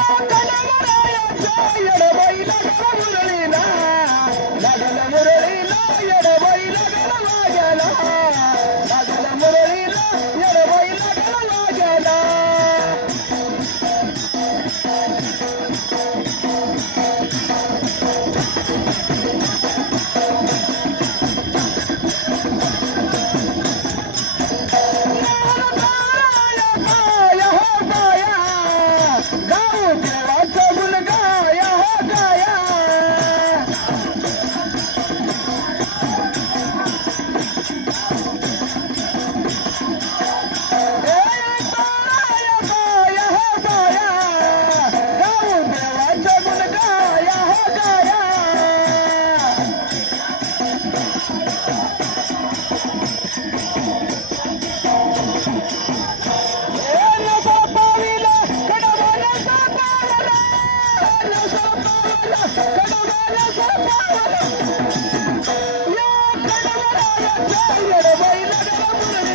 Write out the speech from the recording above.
Thank you. ছেড়ে বইলা